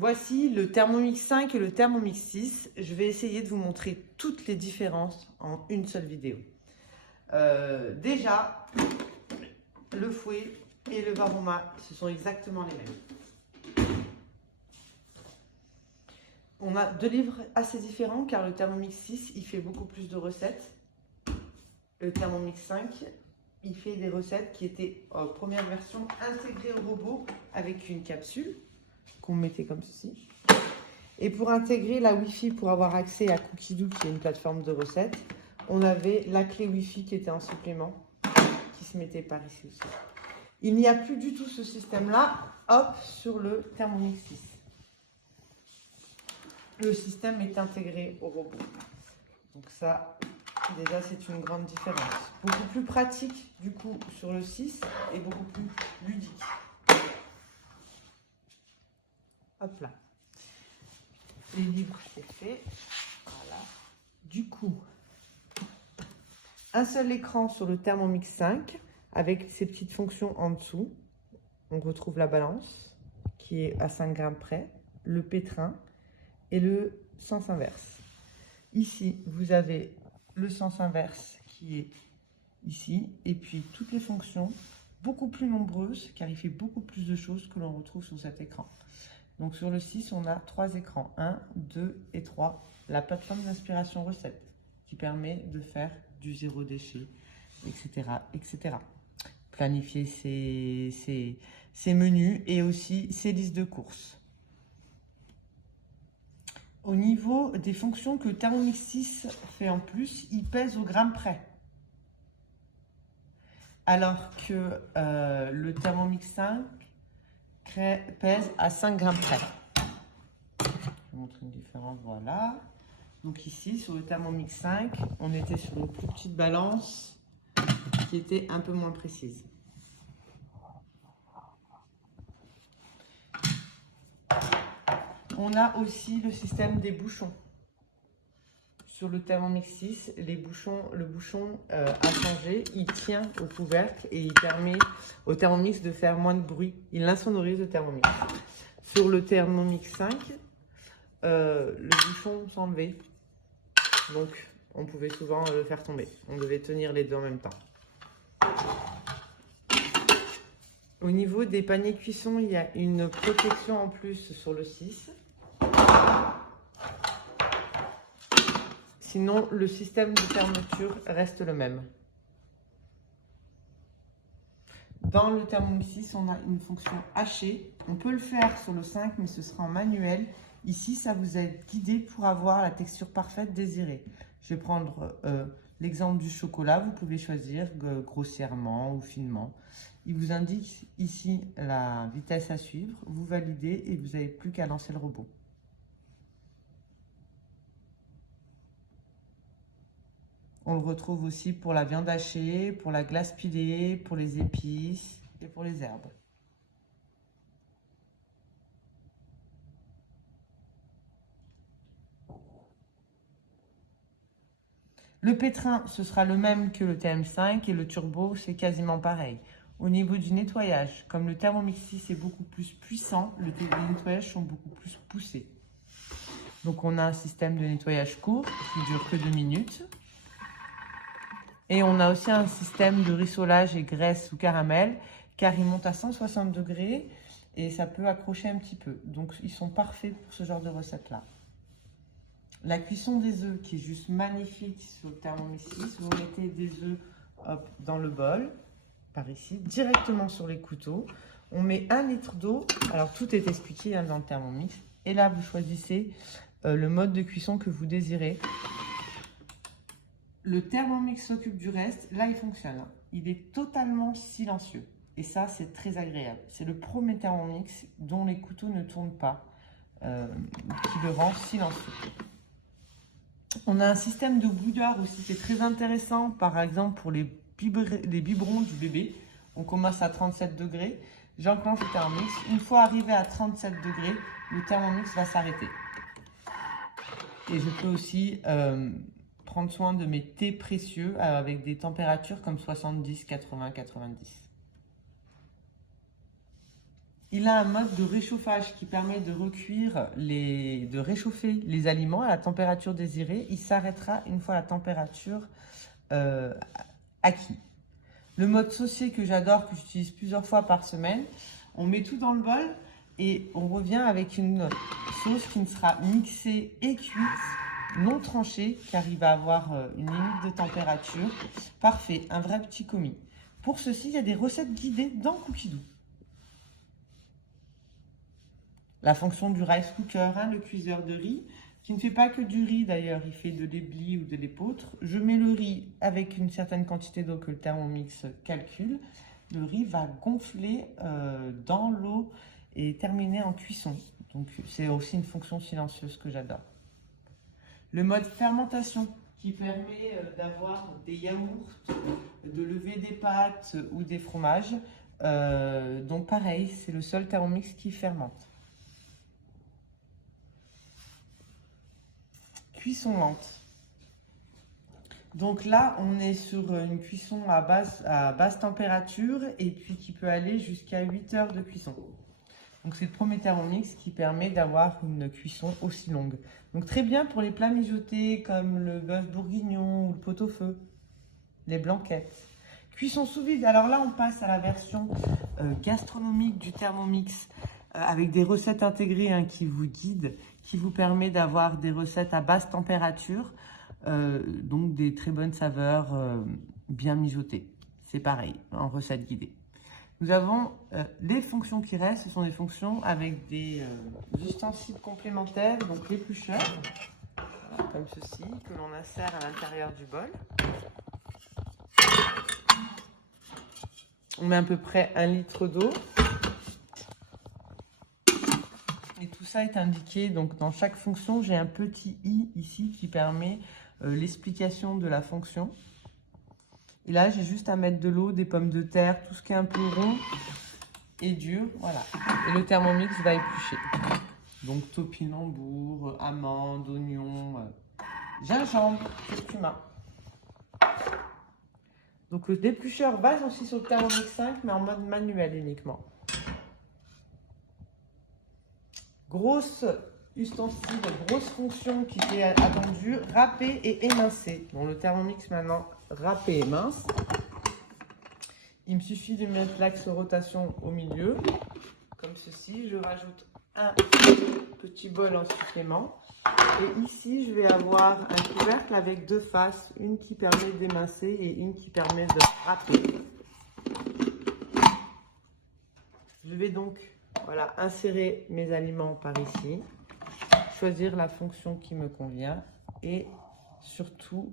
Voici le Thermomix 5 et le Thermomix 6. Je vais essayer de vous montrer toutes les différences en une seule vidéo. Déjà, le fouet et le varoma, ce sont exactement les mêmes. On a deux livres assez différents car le Thermomix 6, il fait beaucoup plus de recettes. Le Thermomix 5, il fait des recettes qui étaient en première version intégrées au robot avec une capsule qu'on mettait comme ceci. Et pour intégrer la Wi-Fi pour avoir accès à Cookidoo, qui est une plateforme de recettes, on avait la clé Wi-Fi qui était en supplément, qui se mettait par ici aussi. Il n'y a plus du tout ce système-là, hop, sur le Thermomix 6. Le système est intégré au robot. Donc ça, déjà, c'est une grande différence. Beaucoup plus pratique, du coup, sur le 6 et beaucoup plus ludique. Hop là. Les livres, c'est fait. Voilà. Du coup, un seul écran sur le Thermomix 5 avec ces petites fonctions en dessous. On retrouve la balance qui est à 5 grammes près, le pétrin et le sens inverse. Ici, vous avez le sens inverse qui est ici et puis toutes les fonctions beaucoup plus nombreuses car il fait beaucoup plus de choses que l'on retrouve sur cet écran. Donc sur le 6, on a 3 écrans, 1, 2 et 3. La plateforme d'inspiration recette qui permet de faire du zéro déchet, etc. etc. Planifier ses menus et aussi ses listes de courses. Au niveau des fonctions que le Thermomix 6 fait en plus, il pèse au gramme près. Alors que le Thermomix 5 pèse à 5 grammes près. Je vous montre une différence, voilà. Donc ici, sur le Thermomix 5, on était sur une plus petite balance qui était un peu moins précise. On a aussi le système des bouchons. Sur le Thermomix 6, le bouchon a changé, il tient au couvercle et il permet au Thermomix de faire moins de bruit. Il insonorise le Thermomix. Sur le Thermomix 5, le bouchon s'enlevait. Donc, on pouvait souvent le faire tomber. On devait tenir les deux en même temps. Au niveau des paniers cuisson, il y a une protection en plus sur le 6. Sinon, le système de fermeture reste le même. Dans le Thermomix 6, on a une fonction hachée. On peut le faire sur le 5, mais ce sera en manuel. Ici, ça vous aide guidé pour avoir la texture parfaite désirée. Je vais prendre l'exemple du chocolat. Vous pouvez choisir grossièrement ou finement. Il vous indique ici la vitesse à suivre. Vous validez et vous n'avez plus qu'à lancer le robot. On le retrouve aussi pour la viande hachée, pour la glace pilée, pour les épices et pour les herbes. Le pétrin, ce sera le même que le TM5 et le turbo, c'est quasiment pareil. Au niveau du nettoyage, comme le Thermomix 6 est beaucoup plus puissant, les nettoyages sont beaucoup plus poussés. Donc on a un système de nettoyage court qui dure que 2 minutes. Et on a aussi un système de rissolage et graisse ou caramel, car il monte à 160 degrés et ça peut accrocher un petit peu. Donc ils sont parfaits pour ce genre de recette-là. La cuisson des œufs qui est juste magnifique sur le Thermomix 6. Vous mettez des œufs dans le bol, par ici, directement sur les couteaux. On met 1 litre d'eau. Alors tout est expliqué dans le Thermomix. Et là, vous choisissez le mode de cuisson que vous désirez. Le Thermomix s'occupe du reste. Là, il fonctionne. Il est totalement silencieux. Et ça, c'est très agréable. C'est le premier Thermomix dont les couteaux ne tournent pas, qui le rend silencieux. On a un système de bouilleur aussi qui est très intéressant. Par exemple, pour les biberons du bébé, on commence à 37 degrés. J'enclenche le Thermomix. Une fois arrivé à 37 degrés, le Thermomix va s'arrêter. Et je peux aussi prendre soin de mes thés précieux avec des températures comme 70, 80, 90. Il a un mode de réchauffage qui permet de de réchauffer les aliments à la température désirée. Il s'arrêtera une fois la température euh, acquise. Le mode saucier que j'adore, que j'utilise plusieurs fois par semaine, on met tout dans le bol et on revient avec une sauce qui ne sera mixée et cuite, non tranchée, car il va avoir une limite de température. Parfait, un vrai petit commis. Pour ceci, il y a des recettes guidées dans Cookidoo. La fonction du rice cooker, le cuiseur de riz, qui ne fait pas que du riz d'ailleurs, il fait de l'éblis ou de l'épeautre. Je mets le riz avec une certaine quantité d'eau que le Thermomix calcule. Le riz va gonfler dans l'eau et terminer en cuisson. Donc c'est aussi une fonction silencieuse que j'adore. Le mode fermentation qui permet d'avoir des yaourts, de lever des pâtes ou des fromages. Donc pareil, c'est le seul Thermomix qui fermente. Cuisson lente. Donc là, on est sur une cuisson à basse température et puis qui peut aller jusqu'à 8 heures de cuisson. Donc c'est le premier Thermomix qui permet d'avoir une cuisson aussi longue. Donc très bien pour les plats mijotés comme le bœuf bourguignon ou le pot-au-feu, les blanquettes. Cuisson sous vide. Alors là, on passe à la version gastronomique du Thermomix avec des recettes intégrées qui vous guident, qui vous permet d'avoir des recettes à basse température, donc des très bonnes saveurs bien mijotées. C'est pareil, en recette guidée. Nous avons les fonctions qui restent, ce sont des fonctions avec des ustensiles complémentaires, donc l'éplucheur, voilà, comme ceci, que l'on insère à l'intérieur du bol. On met à peu près 1 litre d'eau. Et tout ça est indiqué, donc dans chaque fonction, j'ai un petit i ici qui permet l'explication de la fonction. Et là, j'ai juste à mettre de l'eau, des pommes de terre, tout ce qui est un peu rond et dur, voilà. Et le Thermomix va éplucher. Donc topinambour, amandes, oignons, gingembre, curcuma. Donc le déplucheur va aussi sur le Thermomix 5, mais en mode manuel uniquement. Grosse ustensile, grosse fonction qui est attendue, râper et émincer. Bon, le Thermomix maintenant, râpé et mince. Il me suffit de mettre l'axe rotation au milieu, comme ceci. Je rajoute un petit bol en supplément. Et ici, je vais avoir un couvercle avec 2 faces, une qui permet d'émincer et une qui permet de râper. Je vais donc insérer mes aliments par ici, choisir la fonction qui me convient et surtout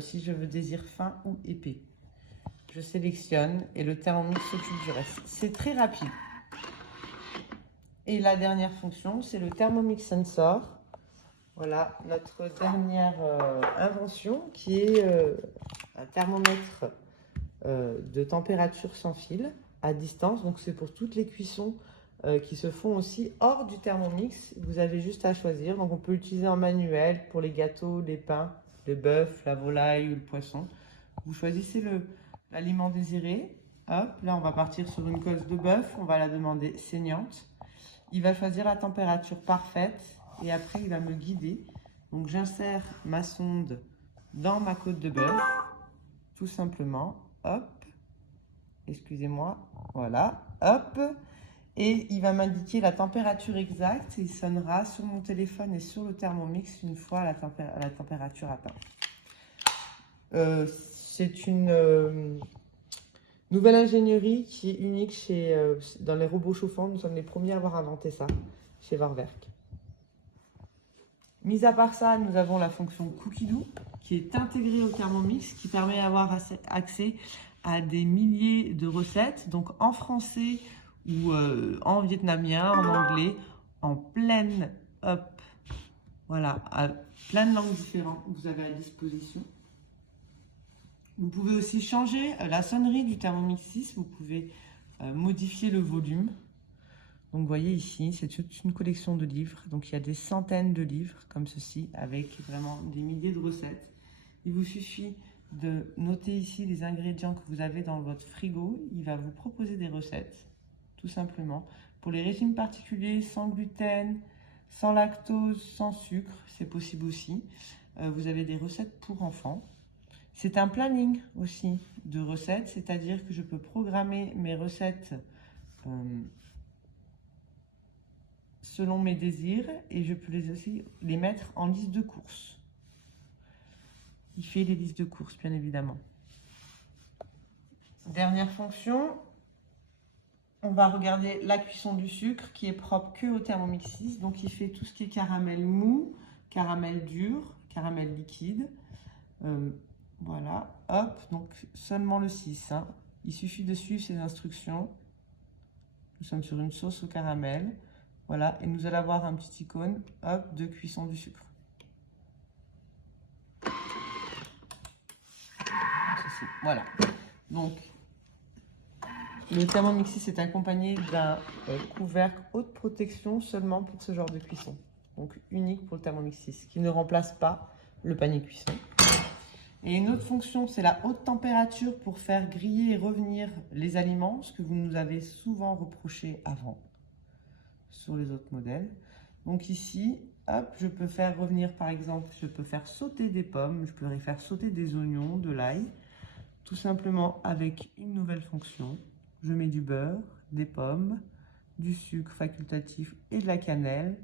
si je désire fin ou épais. Je sélectionne et le Thermomix s'occupe du reste. C'est très rapide. Et la dernière fonction, c'est le Thermomix Sensor. Voilà notre dernière invention qui est un thermomètre de température sans fil à distance. Donc c'est pour toutes les cuissons qui se font aussi hors du Thermomix. Vous avez juste à choisir. Donc on peut l'utiliser en manuel pour les gâteaux, les pains, le bœuf, la volaille ou le poisson. Vous choisissez l'aliment désiré. Hop, là on va partir sur une côte de bœuf. On va la demander saignante. Il va choisir la température parfaite et après il va me guider. Donc j'insère ma sonde dans ma côte de bœuf, tout simplement. Hop, excusez-moi, voilà, hop. Et il va m'indiquer la température exacte et il sonnera sur mon téléphone et sur le Thermomix une fois la température atteinte. C'est une nouvelle ingénierie qui est unique dans les robots chauffants. Nous sommes les premiers à avoir inventé ça chez Vorwerk. Mis à part ça, nous avons la fonction Cookidoo qui est intégrée au Thermomix, qui permet d'avoir accès à des milliers de recettes, donc en français ou en vietnamien, en anglais, en pleine, voilà, à plein de langues différentes que vous avez à disposition. Vous pouvez aussi changer la sonnerie du Thermomix 6, vous pouvez modifier le volume. Donc vous voyez ici, c'est toute une collection de livres. Donc il y a des centaines de livres comme ceci, avec vraiment des milliers de recettes. Il vous suffit de noter ici les ingrédients que vous avez dans votre frigo. Il va vous proposer des recettes, tout simplement. Pour les régimes particuliers, sans gluten, sans lactose, sans sucre, c'est possible aussi. Vous avez des recettes pour enfants. C'est un planning aussi de recettes, c'est-à-dire que je peux programmer mes recettes selon mes désirs et je peux aussi les mettre en liste de courses. Il fait les listes de courses, bien évidemment. Dernière fonction, on va regarder la cuisson du sucre qui est propre que au Thermomix 6. Donc, il fait tout ce qui est caramel mou, caramel dur, caramel liquide. Voilà, hop, donc seulement le 6. Hein. Il suffit de suivre ces instructions. Nous sommes sur une sauce au caramel. Voilà, et nous allons avoir un petit icône, hop, de cuisson du sucre. Ceci, voilà. Donc, le Thermomix 6 est accompagné d'un couvercle haute protection seulement pour ce genre de cuisson. Donc, unique pour le Thermomix 6, qui ne remplace pas le panier cuisson. Et une autre fonction, c'est la haute température pour faire griller et revenir les aliments, ce que vous nous avez souvent reproché avant sur les autres modèles. Donc ici, hop, je peux faire revenir, par exemple, je peux faire sauter des pommes, je peux faire sauter des oignons, de l'ail, tout simplement avec une nouvelle fonction. Je mets du beurre, des pommes, du sucre facultatif et de la cannelle,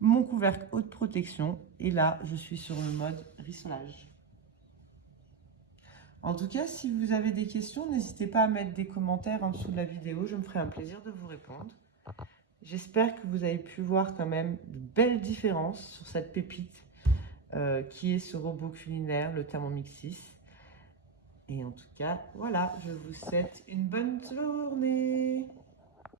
mon couvercle haute protection, et là, je suis sur le mode rissolage. En tout cas, si vous avez des questions, n'hésitez pas à mettre des commentaires en dessous de la vidéo. Je me ferai un plaisir de vous répondre. J'espère que vous avez pu voir quand même de belles différences sur cette pépite qui est ce robot culinaire, le Thermomix 6. Et en tout cas, voilà, je vous souhaite une bonne journée.